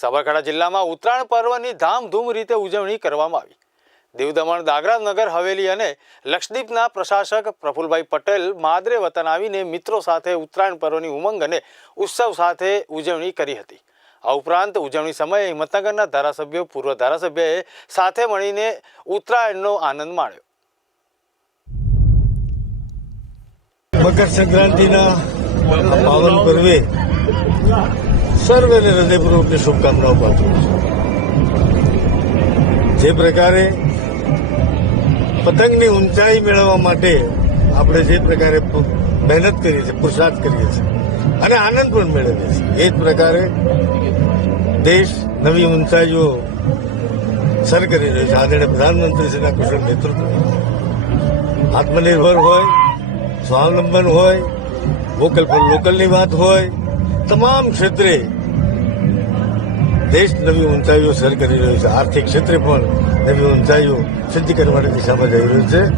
સાબરકાંઠા જિલ્લામાં ઉત્તરાયણ પર્વની ધામધૂમ રીતે ઉજવણી કરવામાં આવી. દીવ દમણ દાદરા નગર હવેલી અને લક્ષદ્વીપના પ્રશાસક પ્રફુલભાઈ પટેલ માદરે વતન આવીને મિત્રો સાથે ઉત્તરાયણ પર્વની ઉમંગ અને ઉત્સવ સાથે ઉજવણી કરી હતી. આ ઉપરાંત ઉજવણી સમયે હિંમતનગરના ધારાસભ્યો, પૂર્વ ધારાસભ્યએ સાથે મળીને ઉત્તરાયણનો આનંદ માણ્યો. મકર સંક્રાંતિના પાવન પર્વે સર્વેને હૃદયપૂર્વકની શુભકામનાઓ પાઠવું છું. જે પ્રકારે પતંગની ઊંચાઈ મેળવવા માટે આપણે જે પ્રકારે મહેનત કરીએ છીએ પુરુષાર્થ કરીએ છીએ અને આનંદ પણ મેળવીએ છીએ. એ જ પ્રકારે દેશ નવી ઊંચાઈઓ સર કરી રહ્યો છે. આદરણીય પ્રધાનમંત્રીશ્રીના કુશળ નેતૃત્વ. આત્મનિર્ભર હોય, સ્વાવલંબન હોય, વોકલ ફોર લોકલની વાત હોય, તમામ ક્ષેત્રે દેશ નવી ઊંચાઈઓ સર કરી રહ્યો છે. આર્થિક ક્ષેત્રે પણ નવી ઊંચાઈઓ સિદ્ધ કરવા માટે દિશામાં જઈ રહ્યું છે.